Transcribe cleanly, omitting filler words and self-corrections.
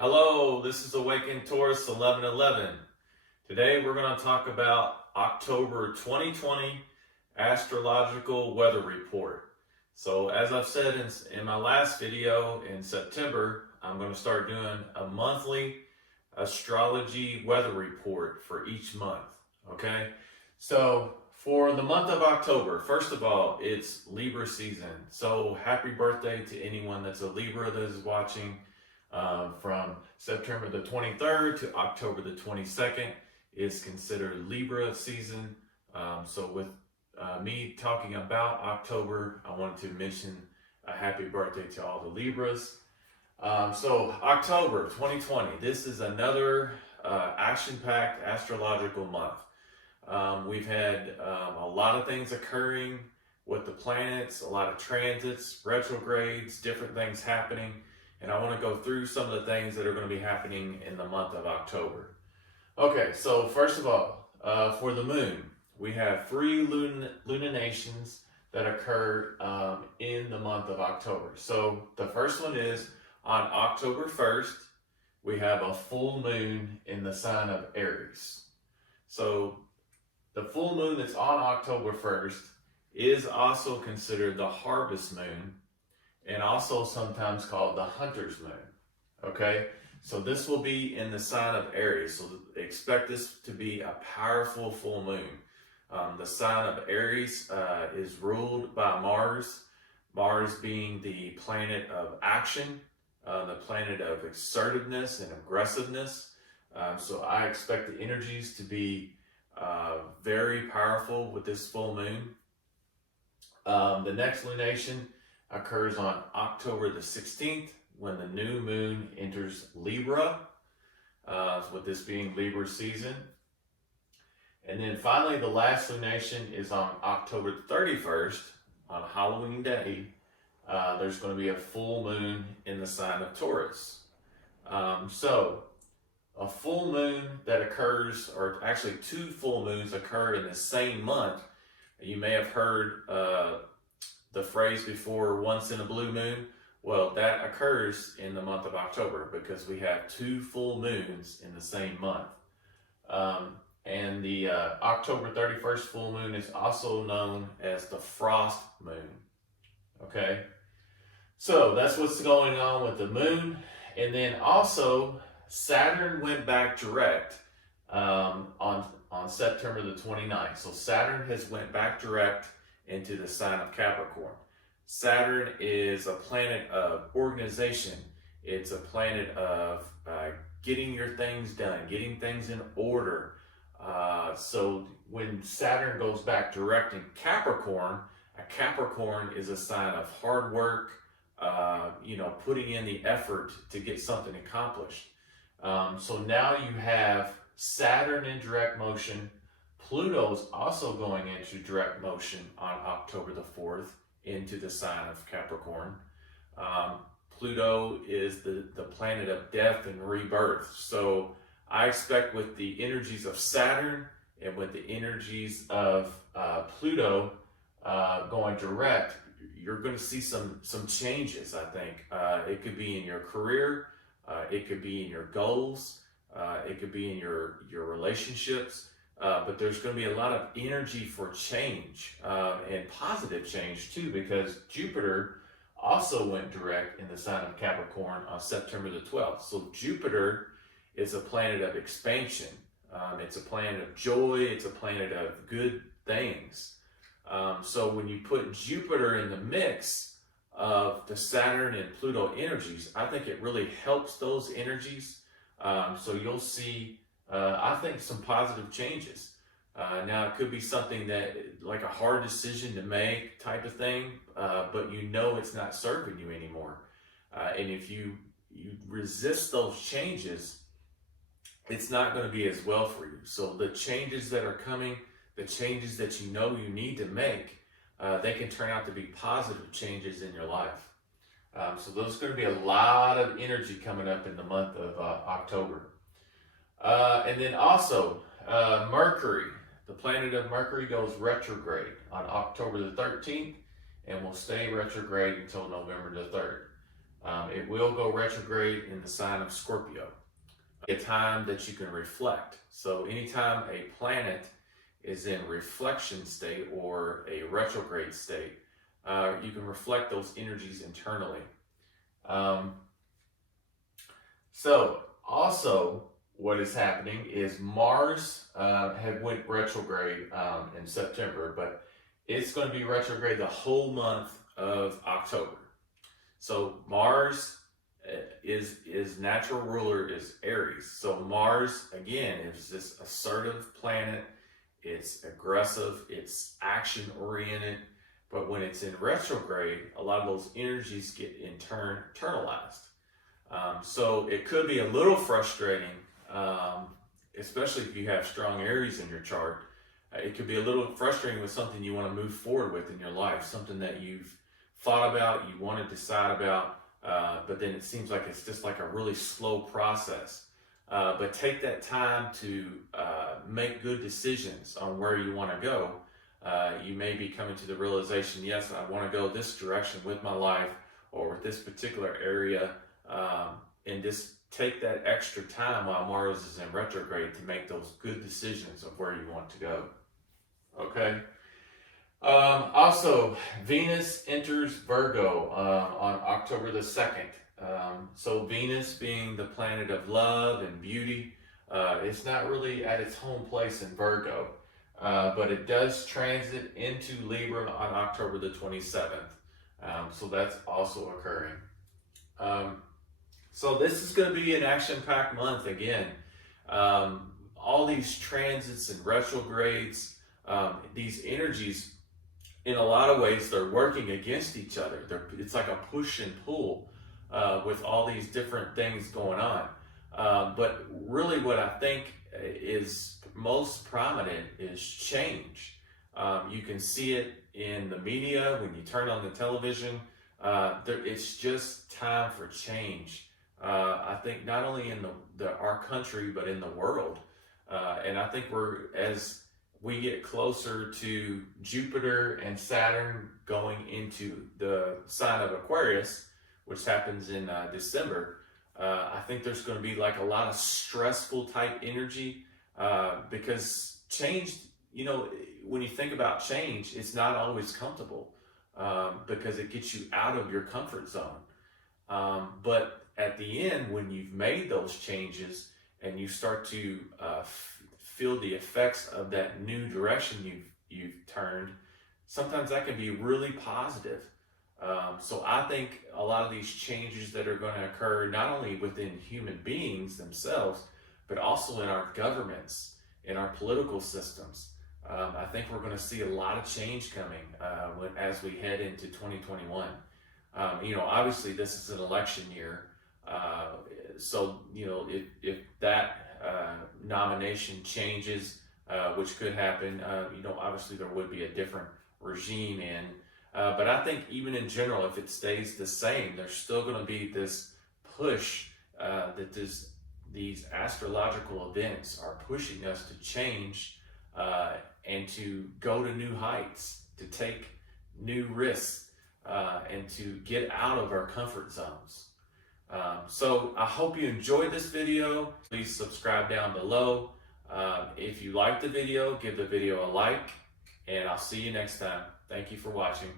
Hello, this is Awakened Taurus 1111. Today we're going to talk about October 2020 astrological weather report. So as I've said in my last video in September, I'm going to start doing a monthly astrology weather report for each month. Okay, so for the month of October, first of all, it's Libra season. So happy birthday to anyone that's a Libra that is watching. From September the 23rd to October the 22nd is considered Libra season. So with me talking about October, I wanted to mention a happy birthday to all the Libras. So October 2020, this is another action-packed astrological month. We've had a lot of things occurring with the planets, a lot of transits, retrogrades, different things happening. And I want to go through some of the things that are going to be happening in the month of October. Okay, so first of all, for the moon, we have 3 luninations that occur in the month of October. So the first one is on October 1st, we have a full moon in the sign of Aries. So the full moon that's on October 1st is also considered the harvest moon, and also sometimes called the hunter's moon. Okay, so this will be in the sign of Aries. So expect this to be a powerful full moon. The sign of Aries is ruled by Mars. Mars being the planet of action, the planet of assertiveness and aggressiveness. So I expect the energies to be very powerful with this full moon. The next lunation occurs on October the 16th when the new moon enters Libra, with this being Libra season. And then finally, the last lunation is on October 31st, on Halloween Day. There's going to be a full moon in the sign of Taurus. So a full moon that occurs, or actually 2 full moons occur in the same month. You may have heard the phrase before, once in a blue moon. Well, that occurs in the month of October because we have 2 full moons in the same month. And the October 31st full moon is also known as the frost moon. Okay, so that's what's going on with the moon. And then also Saturn went back direct on September the 29th. So Saturn has went back direct into the sign of Capricorn. Saturn is a planet of organization. It's a planet of getting your things done, getting things in order. So when Saturn goes back direct in Capricorn, a Capricorn is a sign of hard work, putting in the effort to get something accomplished. So now you have Saturn in direct motion. Pluto's also going into direct motion on October the 4th into the sign of Capricorn. Pluto is the planet of death and rebirth. So I expect with the energies of Saturn and with the energies of Pluto going direct, you're going to see some changes, I think. It could be in your career, it could be in your goals, it could be in your relationships. But there's going to be a lot of energy for change and positive change too, because Jupiter also went direct in the sign of Capricorn on September the 12th. So Jupiter is a planet of expansion. It's a planet of joy. It's a planet of good things. So when you put Jupiter in the mix of the Saturn and Pluto energies, I think it really helps those energies. So you'll see I think some positive changes. Now it could be something that, like a hard decision to make type of thing, but it's not serving you anymore. And if you resist those changes, it's not going to be as well for you. So the changes that are coming, the changes that you need to make, they can turn out to be positive changes in your life. So there's going to be a lot of energy coming up in the month of October. And then also, Mercury, the planet of Mercury, goes retrograde on October the 13th and will stay retrograde until November the 3rd. It will go retrograde in the sign of Scorpio. A time that you can reflect. So anytime a planet is in reflection state or a retrograde state, you can reflect those energies internally. So also what is happening is Mars had went retrograde in September, but it's going to be retrograde the whole month of October. So Mars is natural ruler is Aries. So Mars again is this assertive planet. It's aggressive. It's action oriented. But when it's in retrograde, a lot of those energies get internalized. So it could be a little frustrating, especially if you have strong Aries in your chart. It could be a little frustrating with something you want to move forward with in your life, something that you've thought about, you want to decide about, but then it seems like it's just like a really slow process. But take that time to make good decisions on where you want to go. You may be coming to the realization, yes, I want to go this direction with my life or with this particular area, and just take that extra time while Mars is in retrograde to make those good decisions of where you want to go. Okay. Also, Venus enters Virgo on October the 2nd. So Venus being the planet of love and beauty, it's not really at its home place in Virgo, but it does transit into Libra on October the 27th. So that's also occurring. So this is going to be an action-packed month again. All these transits and retrogrades, these energies, in a lot of ways, they're working against each other. It's like a push and pull with all these different things going on. But really what I think is most prominent is change. You can see it in the media when you turn on the television. It's just time for change. I think not only in our country, but in the world. And I think as we get closer to Jupiter and Saturn going into the sign of Aquarius, which happens in December, I think there's going to be like a lot of stressful type energy because change, when you think about change, it's not always comfortable because it gets you out of your comfort zone. But at the end, when you've made those changes and you start to feel the effects of that new direction you've turned, sometimes that can be really positive. So I think a lot of these changes that are going to occur not only within human beings themselves, but also in our governments, in our political systems. I think we're going to see a lot of change coming as we head into 2021. Obviously this is an election year. So if that nomination changes, which could happen, obviously there would be a different regime in. But I think even in general, if it stays the same, there's still going to be this push that these astrological events are pushing us to change and to go to new heights, to take new risks, and to get out of our comfort zones. So I hope you enjoyed this video. Please subscribe down below. If you liked the video, give the video a like, and I'll see you next time. Thank you for watching.